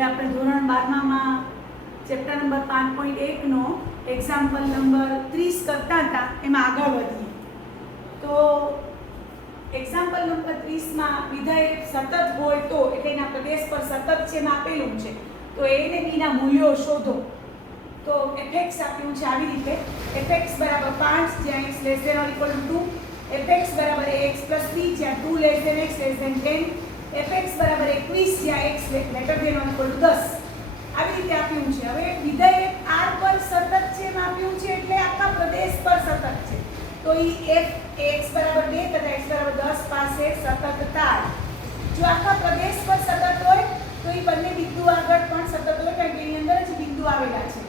હવે આપણે ધોરણ 12 માં ચેપ્ટર નંબર 5.1 નો એક્ઝામ્પલ નંબર 30 કરતા હતા, એમાં આગળ વધીએ. તો એક્ઝામ્પલ નંબર 30 માં વિધેય સતત હોય તો એટલે એના પ્રદેશ પર સતત છે આપેલું છે, તો a ને b ના મૂલ્યો શોધો. તો fx આપ્યું છે આવી રીતે, fx બરાબર 5 જ્યાં x less than or equal to 2, fx બરાબર ax પ્લસ b જ્યાં 2 less than x less than 10, fx બરાબર 21 જ્યાં x greater than or equal to 10. આવી રીતે આપ્યું છે. હવે વિધેય r પર સતત છે આપ્યું છે એટલે આખા પ્રદેશ પર સતત છે. તો ઈ f x બરાબર 2 તથા x બરાબર 10 પાસે સતતતા. જો આખા પ્રદેશ પર સતત હોય તો ઈ બંને બિંદુ આગળ પણ સતત હોય, કારણ કે એની અંદર જ બિંદુ આવેલા છે.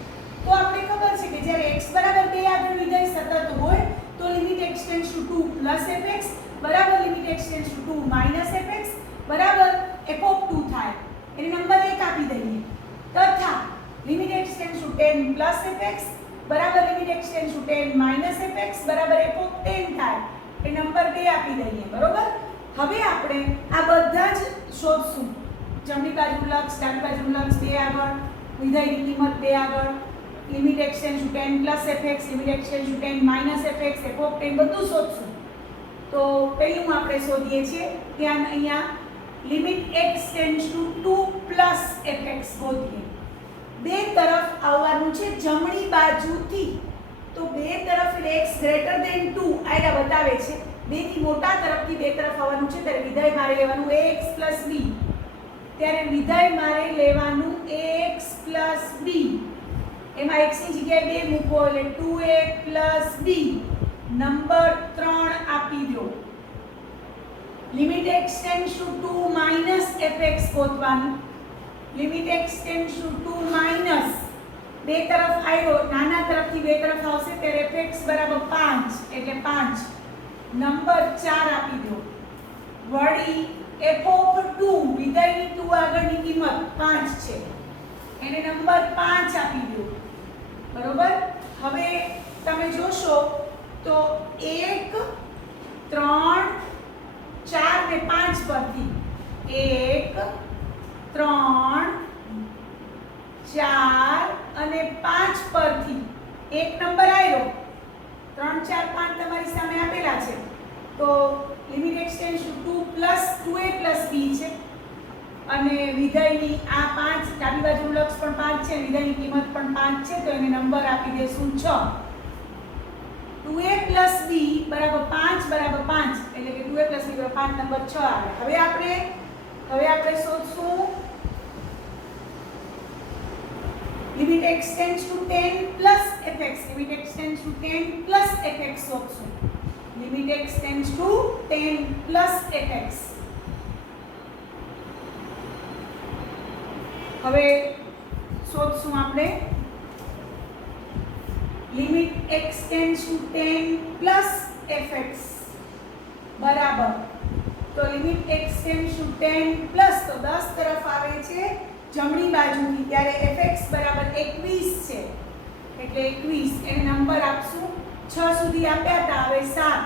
તો આપણે ખબર છે કે જ્યારે x બરાબર 2 આગળ વિધેય સતત હોય તો limit x tends to 2 plus fx બરાબર limit x tends to 2 minus fx બરાબર f ઓફ 2 થાય. એને નંબર 1 આપી દઈએ. તથા limit x tends to 10 plus fx બરાબર limit x tends to 10 minus fx બરાબર f ઓફ 10 થાય. એ નંબર 2 આપી દઈએ. બરોબર. હવે આપણે આ બધા જ શોધશું. જમણી બાજુ લક્ષ, ડાબી બાજુ લક્ષ, 2 આગળ, વિધેયની કિંમત 2 આગળ, limit x tends to 10 plus fx, limit x tends to 10 minus fx, f of 10 બધું શોધશું. તો પહેલું આપણે શોધીએ છીએ ત્યાં અહીંયા limit x tends to 2 plus fx શોધીએ. બે તરફ આવવાનું છે જમણી બાજુથી. તો બે તરફ એટલે x ગ્રેટર ધેન 2 આયલા બતાવે છે. બે થી મોટા તરફથી બે તરફ આવવાનું છે ત્યારે વિધેય મારે લેવાનું ax b. ત્યારે વિધેય મારે લેવાનું ax b. એમાં x ની જગ્યાએ 2 મૂકો એટલે 2a b. નંબર 3 આપી દો. Limit x tends to 2 minus fx ગોતવાનું. Limit x tends to 2 minus બે તરફ આવ્યો, નાના તરફથી બે તરફ આવશે ત્યારે fx બરાબર 5 એટલે 5. નંબર 4 આપી દો. વળી f ઓફ 2 વિધેયની 2 આગળની કિંમત 5 છે, એને નંબર 5 આપી દો. બરોબર. હવે તમે જોશો તો 1 3 4 ને 5 પરથી 1 3 4 અને 5 પરથી એક નંબર આવ્યો. 3 4 5 તમારી સામે આપેલા છે. તો limit x tends to 2 plus 2a plus b છે અને વિધેયની આ 5 ડાબી બાજુનું લક્ષ પણ 5 છે, વિધેયની કિંમત પણ 5 છે, તો એને નંબર આપી દેશું 6. 2a પ્લસ b બરાબર 5 બરાબર 5 એટલે કે 2a પ્લસ b બરાબર 5 નંબર 6 આવે. હવે આપણે શોધશું limit x tends to 10 plus fx. Limit x tends to 10 plus fx શોધશું. Limit x tends to 10 plus fx. હવે શોધશું આપણે limit x tends to 10 plus fx બરાબર. તો limit x tends to 10 plus તો 10 તરફ આવે છે જમણી બાજુથી, ત્યારે fx બરાબર 21 છે એટલે 21. એને નંબર આપશું. 6 સુધી આપ્યા હતા, હવે 7.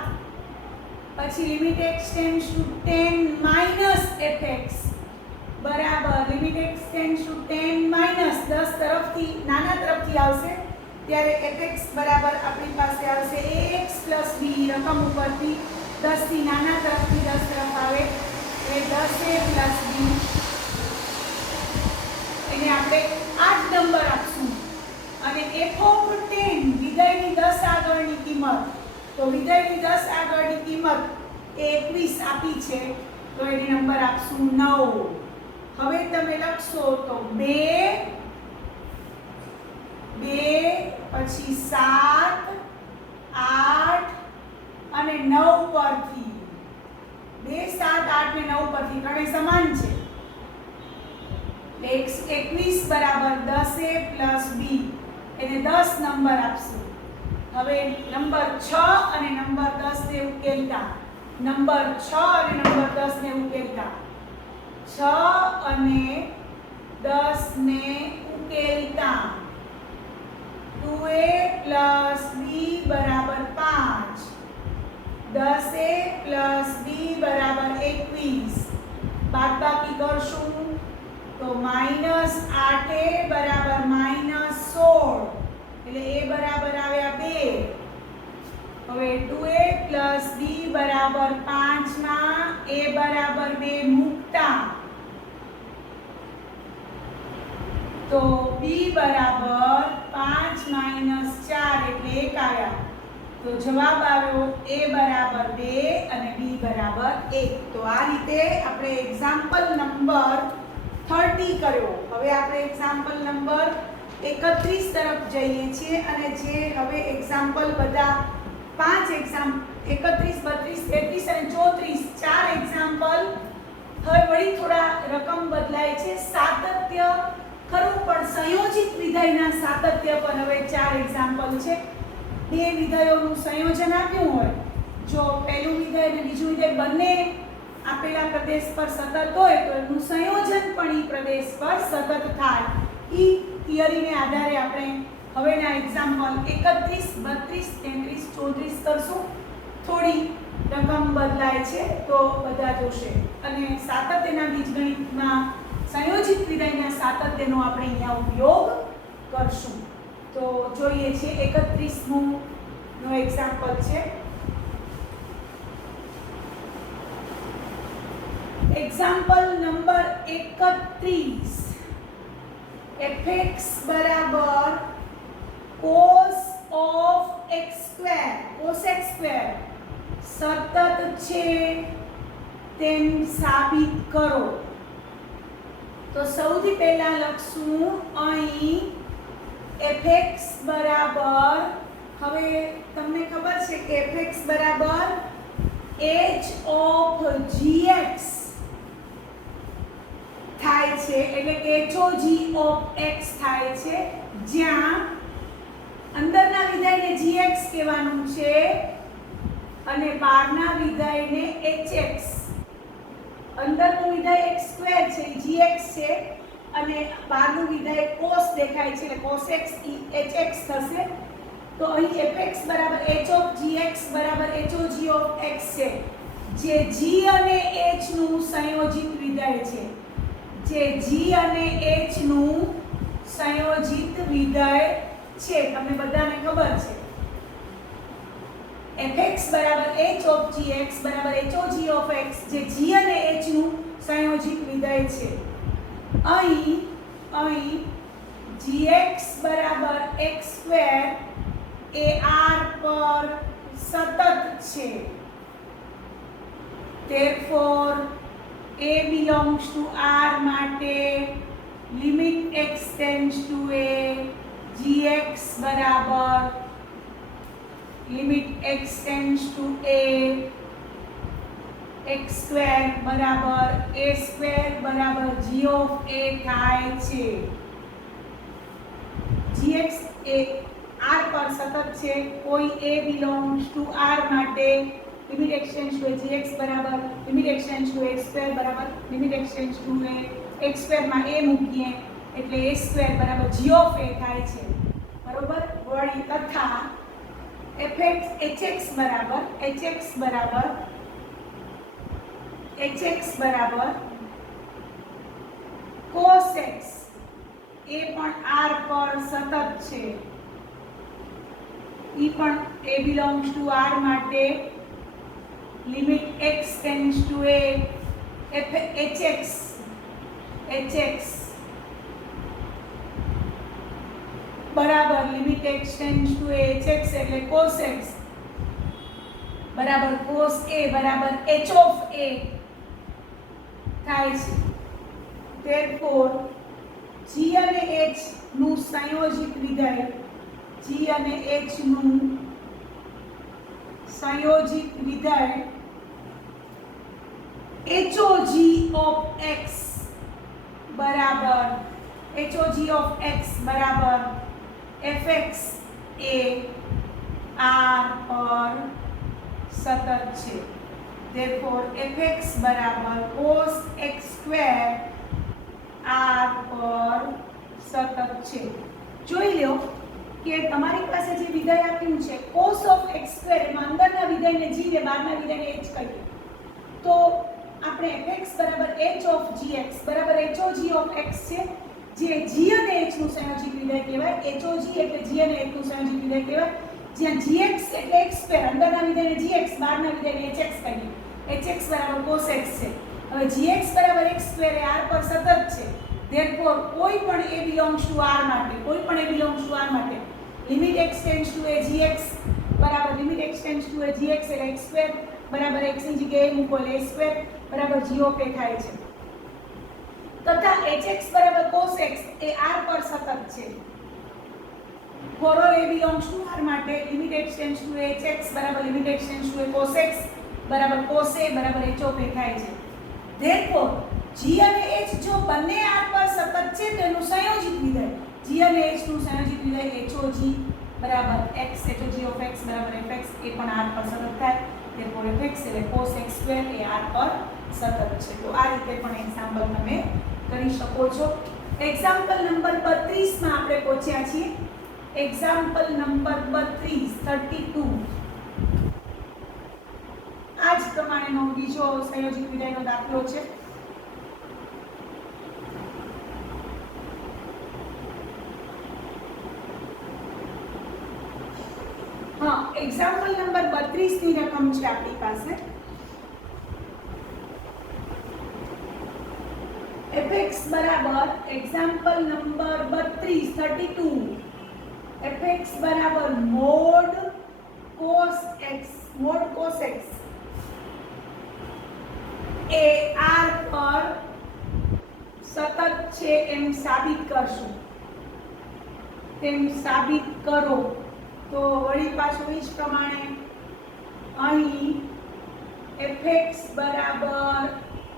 પછી limit x tends to 10 minus fx બરાબર limit x tends to 10 minus 10 તરફથી નાના તરફથી આવશે ત્યારે fx બરાબર આપણી પાસે આવશે ax b. રકમ ઉપરથી 10 થી નાના તરફથી 10 તરફ આવે એટલે 10a b. એને આપણે 8 નંબર આપશું. અને f ઓફ 10 વિધેયની 10 આગળની કિંમત, તો વિધેયની 10 આગળની કિંમત 21 આપી છે, તો એને નંબર આપશું 9. હવે તમે લખશો તો 2 પછી 7 8 અને 9 પરથી 2 7 8 ને 9 પરથી ત્રણેય સમાન છે. x 21 બરાબર 10a b. એને 10 નંબર આપશું. હવે નંબર 6 અને નંબર 10 ને ઉકેલતા, નંબર 6 અને નંબર 10 ને ઉકેલતા, 6 અને 10 ને ઉકેલતા 2a b બરાબર 5, 10a b બરાબર 21. બાદબાકી કરશું તો -8a બરાબર -16 એટલે a બરાબર આવ્યા 2. હવે 2a + b બરાબર 5 માં a બરાબર 2 મૂકતા તો b બરાબર 5 - 4 એટલે 1 આવ્યા. તો જવાબ આવ્યો a બરાબર 2 અને b બરાબર 1. તો આ રીતે આપણે એક્ઝામ્પલ નંબર 30 કર્યો. હવે આપણે એક્ઝામ્પલ નંબર 31 તરફ જઈએ છીએ અને જે હવે એક્ઝામ્પલ બધા 5 એક્ઝામ્પલ 31, 32, 33 અને 34 ચાર એક્ઝામ્પલ હવે વળી થોડા રકમ બદલાય છે. સાતત્ય ખરું પણ સંયોજિત વિધેયના સાતત્ય પર હવે ચાર એક્ઝામ્પલ છે. બે વિધેયોનું સંયોજન આપ્યું હોય, જો પહેલું વિધેય અને બીજું વિધેય બંને આપેલા પ્રદેશ પર સતત હોય તો એનું સંયોજન પણ ઈ પ્રદેશ પર સતત થાય. ઈ થિયરીને આધારે આપણે હવેના એક્ઝામ્પલ 31, 32, 33, 34 કરશું. થોડી રકમ બદલાય છે તો બધા જોશે. અને સાતત્યના બીજગણિતમાં સંયોજિત વિધેયના સાતત્યનો આપણે અહીંયા ઉપયોગ કરશું. તો જોઈએ છે 31 નો એક્ઝામ્પલ છે. એક્ઝામ્પલ નંબર 31, fx બરાબર cos of x square, cos x square સતત છે તેમ સાબિત કરો. તો સૌથી પહેલા લખશું અહીં fx બરાબર, હવે તમને ખબર છે કે fx બરાબર h of gx થાય છે, એટલે કે hog of x થાય છે, જ્યાં અંદરના વિધેયને gx કહેવાનું છે અને બહારના વિધેયને hx. અંદરનું વિધેય x સ્ક્વેર છે એ gx છે અને બહારનું વિધેય cos દેખાય છે એટલે cos x ઈ hx થશે. તો અહીં fx બરાબર h of gx બરાબર hog of x છે, જે g અને h નું સંયોજિત વિધેય છે. જે g અને h નું સંયોજિત વિધેય છે, તમને બધાને ખબર છે. fx બરાબર h of gx બરાબર hog of x, જે g અને h નું સંયોજિત વિધેય છે. અહીં gx બરાબર x સ્ક્વેર એ r પર સતત છે. therefore a belongs to r માટે limit x tends to a gx બરાબર limit x tends to a x square બરાબર a square બરાબર g of a થાય છે. gx એ r પર સતત છે. કોઈ a belongs to r માટે limit x tends to a gx બરાબર limit x tends to a x square બરાબર limit x tends to a x square માં a મૂકીએ એટલે a square બરાબર g of a થાય છે. બરોબર. વળી તથા fx hx બરાબર cos x એ પણ r પર સતત છે. ઈ પણ a belongs to r માટે limit x tends to a hx બરાબર limit x tends to a hx એટલે cos x બરાબર cos a બરાબર h of a થાય છે. therefore g અને h નું સંયોજિત વિધેય g અને h નું સંયોજિત વિધેય hog of x બરાબર fx એ r પર સતત છે. therefore fx બરાબર cos x square r પર સતત છે. જોઈ લો કે તમારી પાસે જે વિધેય આપ્યું છે cos of x square, એમાં અંદરના વિધેયને g ને બહારના વિધેયને h કહીએ તો આપણે fx બરાબર h ઓફ gx બરાબર hog ઓફ x છે, જે g અને h નું સંયોજિત વિધેય કહેવાય. hog એટલે g અને h નું સંયોજિત વિધેય કહેવાય, જ્યાં gx એટલે x2 અંદરના વિધેયને gx બહારના વિધેયને hx કહીએ. hx બરાબર cos x છે. હવે gx બરાબર x2 એ r પર સતત છે. therefore કોઈ પણ a belongs to r માટે limit x tends to a gx બરાબર limit x tends to a gx એટલે x2 બરાબર x ની જગ્યાએ મૂકો એટલે a2 બરાબર g ઓફ a થાય છે. તથા hx બરાબર cos x એ r પર સતત છે. for all a belongs to r માટે limit x tends to a hx બરાબર limit x tends to a cos x બરાબર cos a બરાબર h ઓફ a થાય છે. therefore g અને h જો બંને r પર સતત છે તો એનું સંયોજિત વિધેય g અને h નું સંયોજિત વિધેય hog બરાબર x hog of x બરાબર fx એ પણ r પર સતત થાય. therefore fx એટલે cos x2 એ r પર સતત છે. તો આ રીતે પણ એક્ઝામ્પલ તમે કરી શકો છો. એક્ઝામ્પલ નંબર 32 માં આપણે પહોંચ્યા છીએ. એક્ઝામ્પલ નંબર 32 આ જ પ્રમાણેનો બીજો સંયોજિત વિધેયનો દાખલો છે. હા, એક્ઝામ્પલ નંબર 32 ની રકમ છે આપણી પાસે. fx બરાબર એક્ઝામ્પલ નંબર 32 fx બરાબર mod cos x એ r પર સતત છે એમ સાબિત કરશું. તેમ સાબિત કરો. તો વળી પાછું એ જ પ્રમાણે અહીં fx બરાબર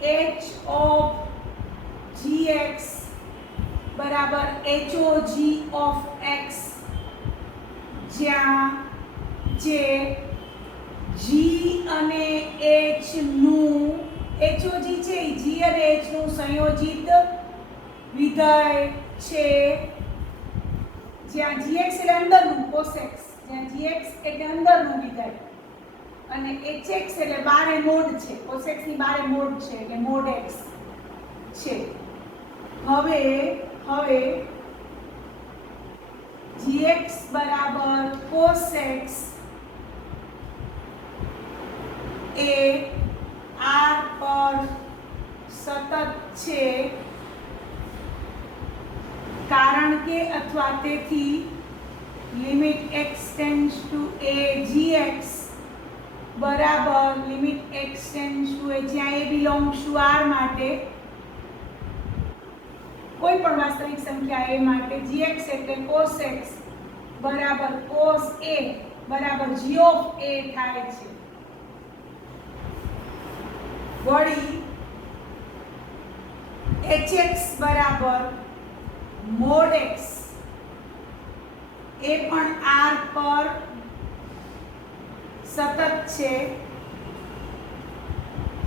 h of gx બરાબર hog of x, જ્યાં જે g અને h નું hog છે એ g અને h નું સંયોજિત વિધેય છે, જ્યાં gx એટલે અંદરનું cos x, જ્યાં gx એટલે અંદરનું વિધેય અને hx એટલે બારે મોડ છે, cos x ની બારે મોડ છે એટલે મોડ x છે. હવે gx બરાબર cos x એ r પર સતત છે કારણ કે અથવા તેથી limit x tends to a gx બરાબર limit x tends to a, જ્યાં a બિલોંગ્સ ટુ r માટે કોઈ પણ વાસ્તવિક સંખ્યા a માટે gx એટલે cos x બરાબર cos a બરાબર g of a થાય છે. વળી hx બરાબર mod x એ પણ r પર સતત છે.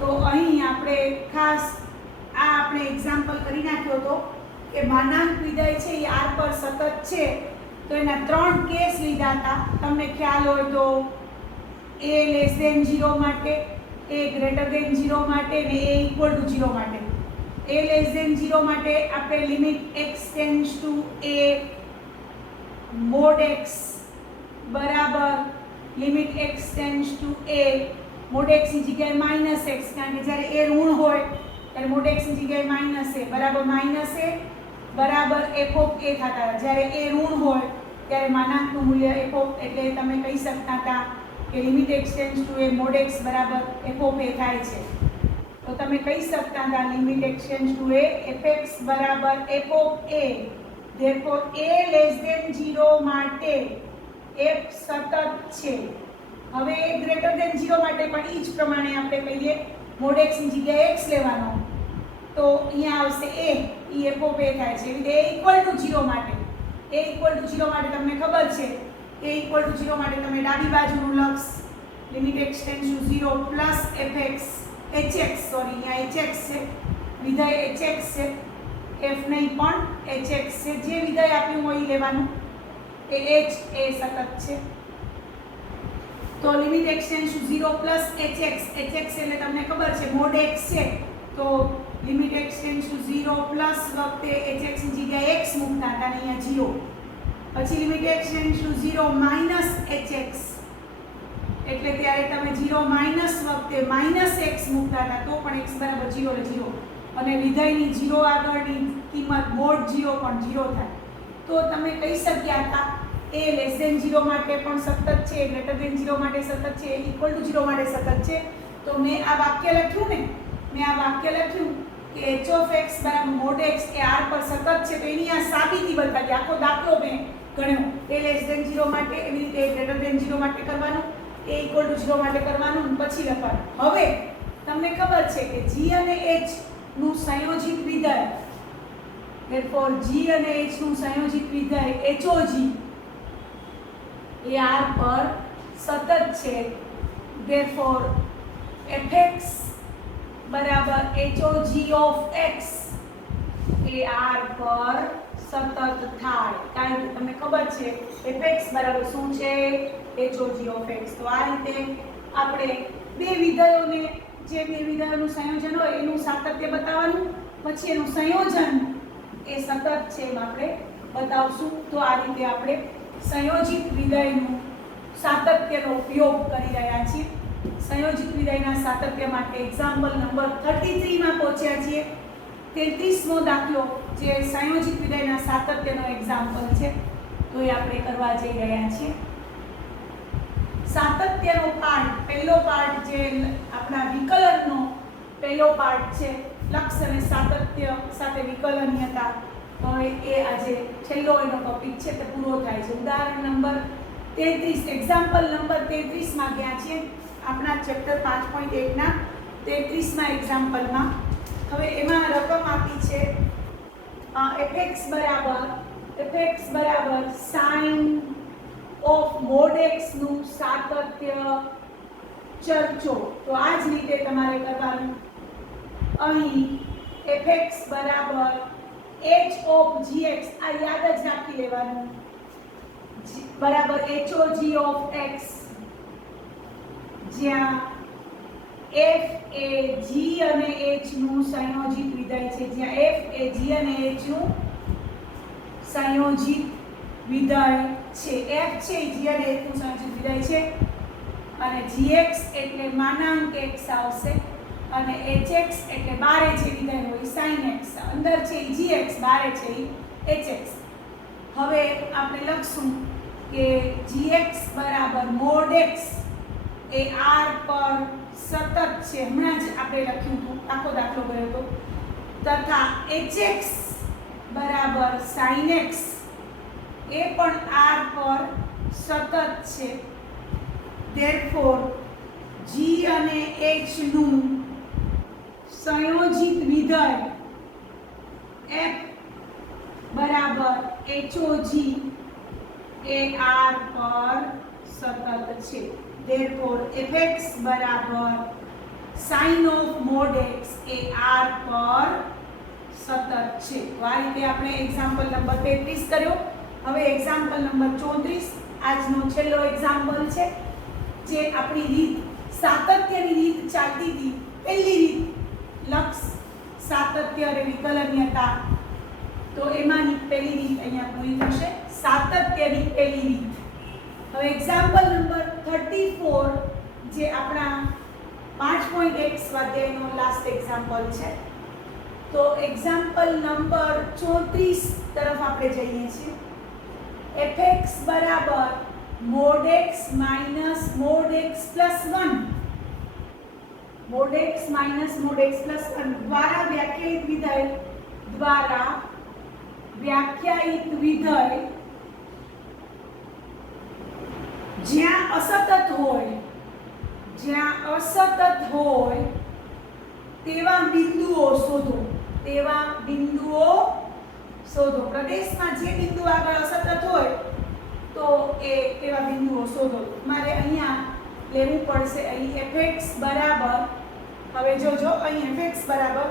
તો અહીં આપણે ખાસ આ આપણે એક્ઝામ્પલ કરી નાખ્યો હતો કે માનાંક વિધેય છે એ r પર સતત છે, તો એના 3 કેસ લીધા હતા. તમને ખ્યાલ હોય તો a લેસ ધેન 0 માટે, a ગ્રેટર ધેન 0 માટે અને a ઇક્વલ ટુ 0 માટે. a લેસ ધેન 0 માટે આપણે limit x tends to a mod x બરાબર limit x tends to a mod x ની જગ્યાએ માઇનસ x, કારણ કે જ્યારે a ઋણ હોય ત્યારે mod x ની જગ્યાએ માઇનસ a બરાબર માઇનસ a બરાબર f of a થતા હતા. જ્યારે a ઋણ હોય ત્યારે માનાંકનું મૂલ્ય f of, એટલે તમે કહી શકતા હતા કે limit x tends to a mod x બરાબર f of a થાય છે. તો તમે કહી શકતા હતા limit x tends to a fx બરાબર f of a, therefore a less than 0 માટે f સતત છે. હવે a ગ્રેટર ધેન 0 માટે પણ એ જ પ્રમાણે આપણે કહીએ mod x ની જગ્યાએ x લેવાનો, તો અહીંયા આવશે a, A f of a થાય છે. એટલે a ઇક્વલ ટુ 0 માટે, a ઇક્વલ ટુ 0 માટે તમને ખબર છે a ઇક્વલ ટુ 0 માટે તમે ડાબી બાજુનું લક્ષ limit x tends two 0 plus fx hx, sorry અહીંયા hx છે, વિધેય hx છે, f નહીં પણ hx છે. જે વિધેય આપ્યું હોય એ લેવાનું. એ h એ સતત છે. તો limit x tends two 0 plus hx, hx એટલે તમને ખબર છે મોડ x છે, તો limit x tends two 0 plus વખતે hx ની જગ્યાએ x મૂકતા હતા અને અહીંયા 0. પછી limit x tends two 0 minus hx એટલે ત્યારે તમે 0 માઈનસ વખતે માઈનસ x મૂકતા હતા તો પણ x બરાબર 0 એટલે 0 અને વિધેયની 0 આગળની કિંમત મોડ 0 પણ 0 થાય. તો તમે કહી શક્યા હતા a લેસ ધેન 0 માટે પણ સતત છે, ગ્રેટર ધેન 0 માટે સતત છે, ઇક્વલ ટુ 0 માટે સતત છે. તો મેં આ વાક્ય લખ્યું કે h of x બરાબર મોડ x એ r પર સતત છે. તો એની આ સાબિતી બતાવી, આખો દાખલો મેં ગણ્યો. a લેસ ધેન 0 માટે, એવી રીતે ગ્રેટર ધેન 0 માટે કરવાનું, a ઇક્વલ ટુ 0 માટે કરવાનું અને પછી લખવાનું. હવે તમને ખબર છે કે g અને h નું સંયોજિત વિધેય, therefore g અને h નું સંયોજિત વિધેય hog એ r પર સતત છે. therefore fx બરાબર hog of x A r પર સતત થાય, કારણ કે તમને ખબર છે fx બરાબર શું છે, hog of x. તો આ રીતે આપણે બે વિધેયોને, જે બે વિધેયોનું સંયોજન હોય એનું સાતત્ય બતાવવાનું, પછી એનું સંયોજન એ સતત છે એમ આપણે બતાવશું. તો આ રીતે આપણે સંયોજિત વિધેયનું સાતત્યનો ઉપયોગ કરી રહ્યા છીએ. સંયોજિત વિધેયના સાતત્ય માટે એક્ઝામ્પલ નંબર 33 માં પહોંચ્યા છીએ. 33મો દાખલો જે સંયોજિત વિધેયના સાતત્યનો એક્ઝામ્પલ છે, તો એ આપણે કરવા જઈ રહ્યા છીએ. સાતત્યનો પાર્ટ, પહેલો પાર્ટ જે આપણા વિકલનનો પહેલો પાર્ટ છે, લક્ષ અને સાતત્ય સાથે વિકલનીયતા, તો એ આજે છેલ્લો એનો ટોપિક છે તે પૂરો થાય છે. ઉદાહરણ નંબર 33, એક્ઝામ્પલ નંબર 33 માં ગયા છીએ આપણા ચેપ્ટર 5.1 ના 33માં એક્ઝામ્પલમાં. હવે એમાં રકમ આપી છે fx બરાબર sin ઓફ મોડ x નું સાતત્ય ચર્ચો. તો આ જ રીતે તમારે કરવાનું. અહીં fx બરાબર h of gx, આ યાદ જ રાખી લેવાનું, બરાબર hog of x, જ્યાં f એ g અને h નું સંયોજિત વિધેય છે, જ્યાં f એ g અને h નું સંયોજિત વિધેય છે. f છે g અને h નું સંયોજિત વિધેય છે અને gx એટલે માનાંક x આવશે અને hx એટલે બારે જે વિધેય હોય sin x, અંદર છે gx, બારે છે hx. હવે આપણે લખશું કે gx બરાબર મોડ x એ r પર સતત છે, હમણાં જ આપણે લખ્યું હતું, આખો દાખલો ગયો હતો, તથા hx બરાબર sin x એ પણ r પર સતત છે. therefore g અને h નું સંયોજિત વિધેય f બરાબર hog એ r પર સતત છે. therefore fx બરાબર sin of mod x A r પર સતત છે. તો આ રીતે આપણે એક્ઝામ્પલ નંબર 33 કર્યો. હવે એક્ઝામ્પલ નંબર 34 આજનો છેલ્લો એક્ઝામ્પલ છે, જે આપણી રીત, સાતત્યની રીત ચાલતી હતી, પહેલી રીત લક્ષ, સાતત્ય અને વિકલનીયતા. તો એમાંની પહેલી રીત અહીંયા પૂરી થશે, સાતત્યની પહેલી રીત. હવે એક્ઝામ્પલ નંબર 34 જે આપણા 5.1 સ્વાધ્યાયનો લાસ્ટ એક્ઝામ્પલ છે. તો એક્ઝામ્પલ નંબર 34 તરફ આપણે જઈએ છીએ. fx બરાબર mod x minus mod x plus 1, mod x minus mod x plus 1 દ્વારા વ્યાખ્યાયિત વિધેય જ્યાં અસતત હોય તેવા બિંદુઓ શોધો. પ્રદેશમાં જે બિંદુ આગળ અસતત હોય તો એ તેવા બિંદુઓ શોધો. મારે અહીંયા લેવું પડશે. અહીં fx બરાબર, હવે જોજો, અહીં fx બરાબર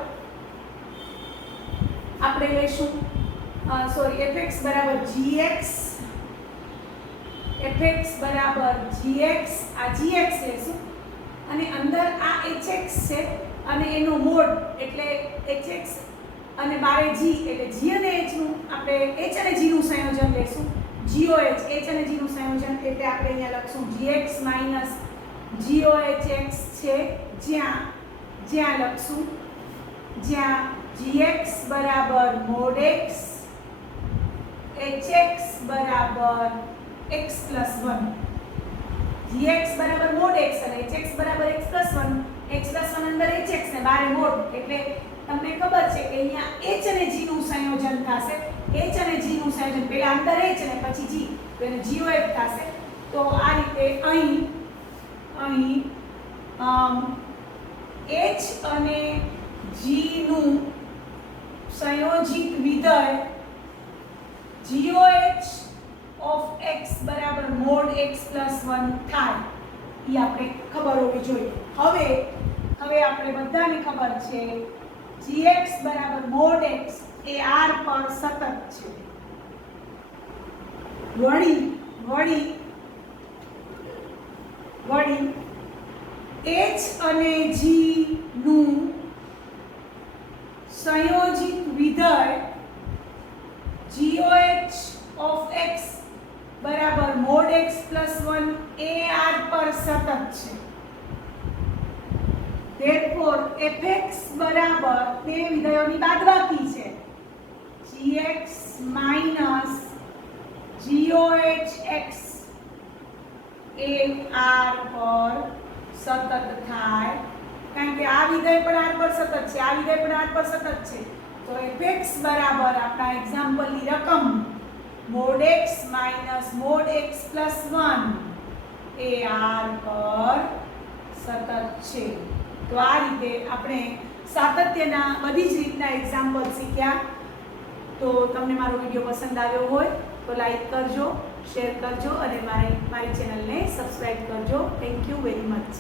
આપણે લેશું fx બરાબર gx fx બરાબર gx, આ gx લેશું અને અંદર આ hx છે અને એનો મોડ એટલે hx અને બારે g એટલે g અને h નું આપણે h અને g નું સંયોજન લેશું. goh h અને g નું સંયોજન એટલે આપણે અહીંયા લખશું gx gohx છે જ્યાં લખશું જ્યાં gx બરાબર mod x hx બરાબર x plus 1, gx બરાબર mod x અને hx બરાબર x plus 1, x plus 1 અંદર hx ને બારે mod એટલે તમને ખબર છે કે અહીંયા h અને g નું સંયોજન થશે. h અને g નું સંયોજન પહેલા અંદર h અને પછી g તો એને goh થશે. તો આ રીતે અહીં h અને g નું સંયોજિત વિધેય goh of x બરાબર mod x plus 1 થાય એ આપણે ખબર હોવી જોઈએ. હવે આપણે બધાને ખબર છે gx બરાબર mod x એ r પર સતત છે. વળી h અને g નું સંયોજિત વિધેય goh of x બરાબર mod x plus 1 એ r પર સતત છે. therefore fx બરાબર બે વિધેયોની બાદબાકી છે. gx minus goh x એ r પર સતત થાય કારણ કે આ વિધેય પણ r પર સતત છે, આ વિધેય પણ r પર સતત છે. તો fx બરાબર આપણા એક્ઝામ્પલની રકમ mod x minus mod x plus 1 એ r પર સતત છે. તો આ રીતે આપણે સાતત્યના બધી જ રીતના એક્ઝામ્પલ શીખ્યા. તો તમને મારો વિડીયો પસંદ આવ્યો હોય તો લાઈક કરજો, શેર કરજો અને મારી ચેનલને સબસ્ક્રાઇબ કરજો. Thank you very much.